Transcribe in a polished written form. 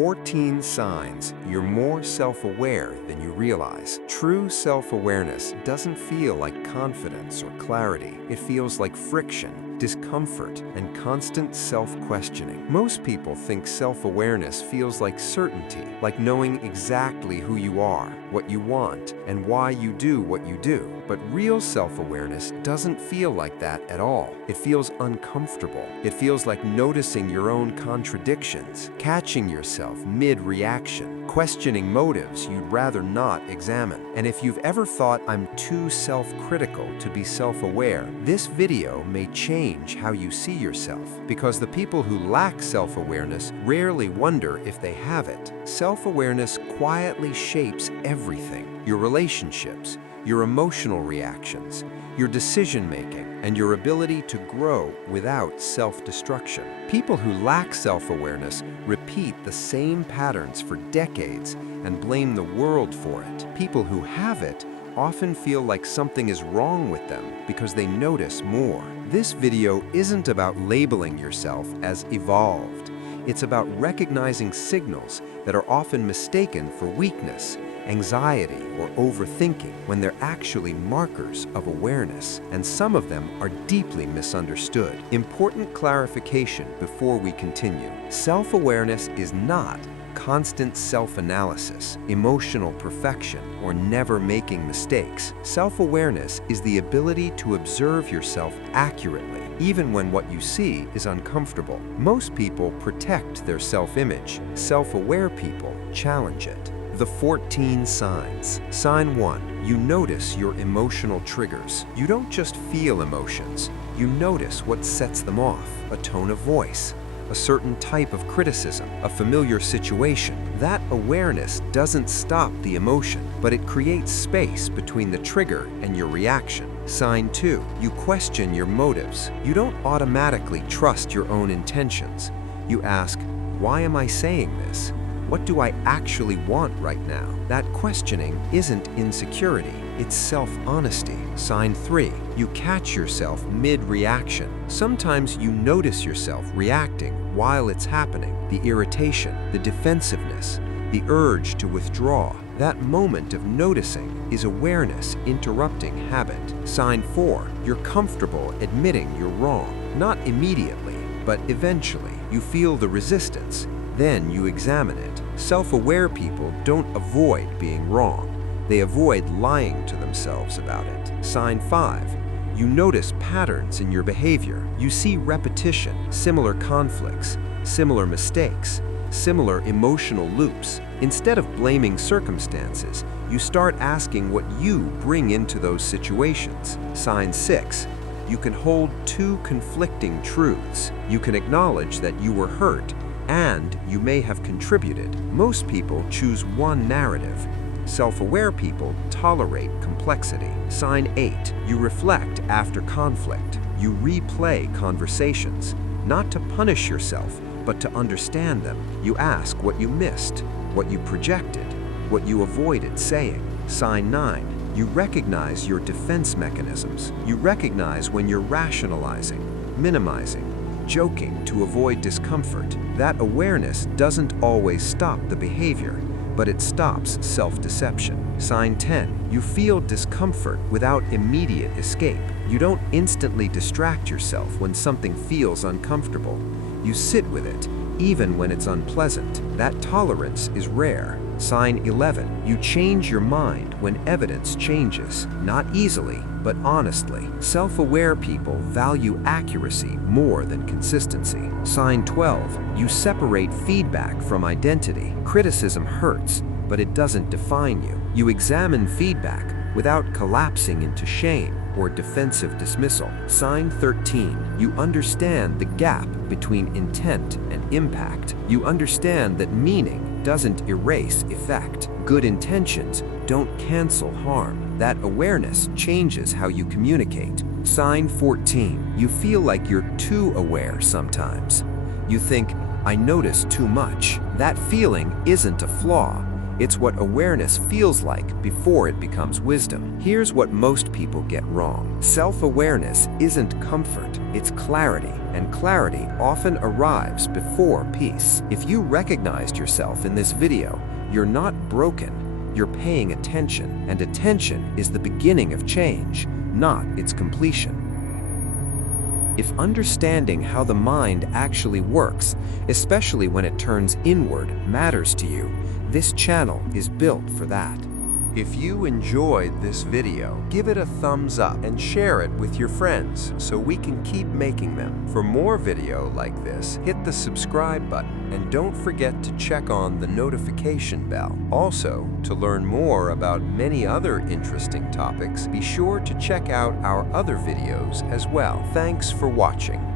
14 signs you're more self-aware than you realize. True self-awareness doesn't feel like confidence or clarity. It feels like friction, discomfort, and constant self-questioning. Most people think self-awareness feels like certainty, like knowing exactly who you are, what you want, and why you do what you do. But real self-awareness doesn't feel like that at all. It feels uncomfortable. It feels like noticing your own contradictions, catching yourself mid-reaction, questioning motives you'd rather not examine. And if you've ever thought I'm too self-critical to be self-aware, this video may change how you see yourself, because the people who lack self-awareness rarely wonder if they have it. Self-awareness quietly shapes everything: your relationships, your emotional reactions, your decision-making, and your ability to grow without self-destruction. People who lack self-awareness repeat the same patterns for decades and blame the world for it. People who have it often feel like something is wrong with them because they notice more. This video isn't about labeling yourself as evolved. It's about recognizing signals that are often mistaken for weakness, anxiety, or overthinking when they're actually markers of awareness, and some of them are deeply misunderstood. Important clarification before we continue. Self-awareness is not constant self-analysis, emotional perfection, or never making mistakes. Self-awareness is the ability to observe yourself accurately, even when what you see is uncomfortable. Most people protect their self-image. Self-aware people challenge it. The 14 signs. Sign 1. You notice your emotional triggers. You don't just feel emotions. You notice what sets them off. A tone of voice, a certain type of criticism, a familiar situation. That awareness doesn't stop the emotion, but it creates space between the trigger and your reaction. Sign 2. You question your motives. You don't automatically trust your own intentions. You ask, why am I saying this? What do I actually want right now? That questioning isn't insecurity, it's self-honesty. Sign 3. You catch yourself mid-reaction. Sometimes you notice yourself reacting while it's happening. The irritation, the defensiveness, the urge to withdraw. That moment of noticing is awareness interrupting habit. Sign 4. You're comfortable admitting you're wrong. Not immediately, but eventually. You feel the resistance. Then you examine it. Self-aware people don't avoid being wrong. They avoid lying to themselves about it. Sign 5. You notice patterns in your behavior. You see repetition, similar conflicts, similar mistakes, similar emotional loops. Instead of blaming circumstances, you start asking what you bring into those situations. Sign 6. You can hold two conflicting truths. You can acknowledge that you were hurt and you may have contributed. Most people choose one narrative. Self-aware people tolerate complexity. Sign 8. You reflect after conflict. You replay conversations, not to punish yourself, but to understand them. You ask what you missed, what you projected, what you avoided saying. Sign 9. You recognize your defense mechanisms. You recognize when you're rationalizing, minimizing, joking to avoid discomfort. That awareness doesn't always stop the behavior, but it stops self-deception. Sign 10. You feel discomfort without immediate escape. You don't instantly distract yourself when something feels uncomfortable. You sit with it, even when it's unpleasant. That tolerance is rare. Sign 11. You change your mind when evidence changes. Not easily, but honestly. Self-aware people value accuracy more than consistency. Sign 12. You separate feedback from identity. Criticism hurts, but it doesn't define you. You examine feedback without collapsing into shame or defensive dismissal. Sign 13. You understand the gap between intent and impact. You understand that meaning doesn't erase effect. Good intentions don't cancel harm. That awareness changes how you communicate. Sign 14. You feel like you're too aware sometimes. You think, I notice too much. That feeling isn't a flaw. It's what awareness feels like before it becomes wisdom. Here's what most people get wrong. Self-awareness isn't comfort, it's clarity, and clarity often arrives before peace. If you recognized yourself in this video, you're not broken, you're paying attention, and attention is the beginning of change, not its completion. If understanding how the mind actually works, especially when it turns inward, matters to you, this channel is built for that. If you enjoyed this video, give it a thumbs up and share it with your friends so we can keep making them. For more video like this, hit the subscribe button and don't forget to check on the notification bell. Also, to learn more about many other interesting topics, be sure to check out our other videos as well. Thanks for watching.